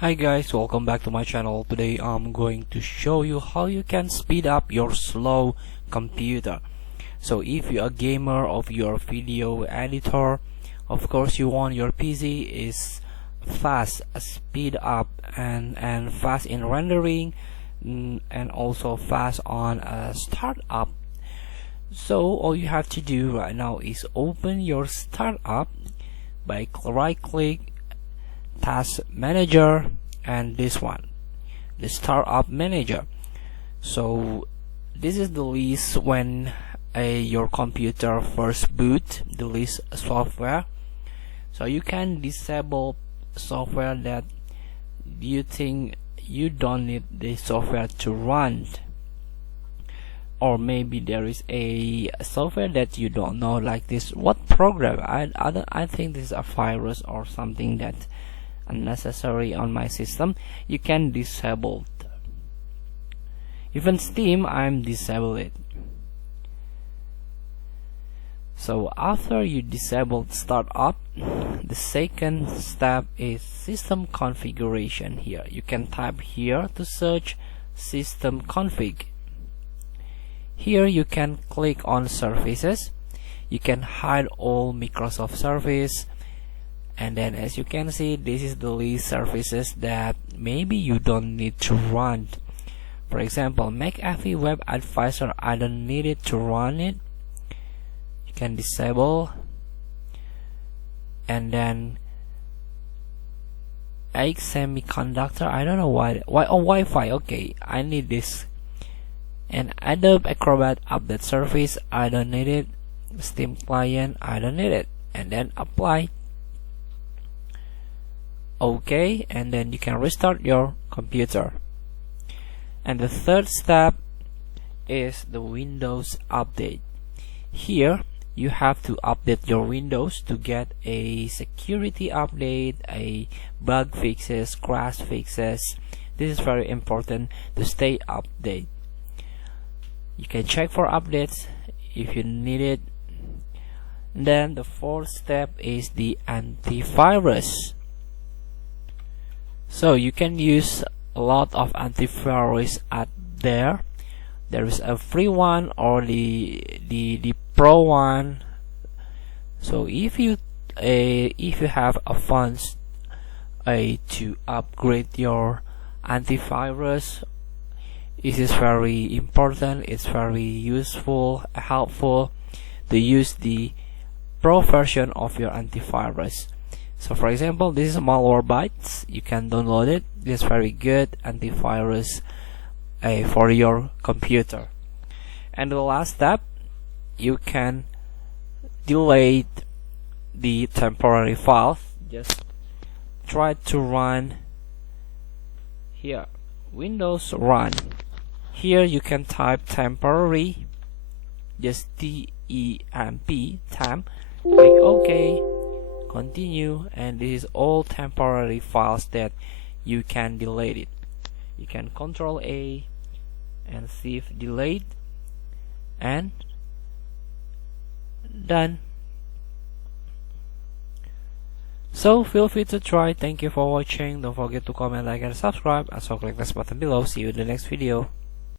Hi guys, welcome back to my channel. Today I'm going to show you how you can speed up your slow computer. So if you're a gamer of your video editor, of course you want your PC is fast, speed up and fast in rendering, and also fast on startup. So all you have to do right now is open your startup by right click Task Manager and this one, the Startup Manager. So this is the list when your computer first boot, the list software. So you can disable software that you think you don't need the software to run, or maybe there is a software that you don't know, like this what program. I think this is a virus or something that unnecessary on my system. You can disable it. Even Steam, I'm disable it. So after you disable startup, the second step is system configuration. Here you can type here to search system config. Here you can click on services. You can hide all Microsoft service, and then as you can see, this is the list services that maybe you don't need to run. For example, McAfee Web Advisor, I don't need it to run it. You can disable. And then X Semiconductor, I don't know why oh, Wi-Fi, okay, I need this. And Adobe Acrobat Update Service, I don't need it. Steam Client, I don't need it. And then apply. Okay, and then you can restart your computer. And the third step is the Windows update. Here you have to update your Windows to get a security update, a bug fixes, crash fixes. This is very important to stay updated. You can check for updates if you need it. Then the fourth step is the antivirus. So you can use a lot of antivirus out there. There is a free one or the pro one. So if you have a funds to upgrade your antivirus, this is very important. It's very useful, helpful to use the pro version of your antivirus. So for example, this is Malwarebytes. You can download it. It's very good antivirus for your computer. And the last step, you can delete the temporary files. Just try to run here, Windows run. Here you can type temporary, just T-E-M-P, temp, click OK, continue, and this is all temporary files that you can delete it. You can Control A and see if delete, and done. So feel free to try. Thank you for watching. Don't forget to comment, like, and subscribe. Also click this button below. See you in the next video.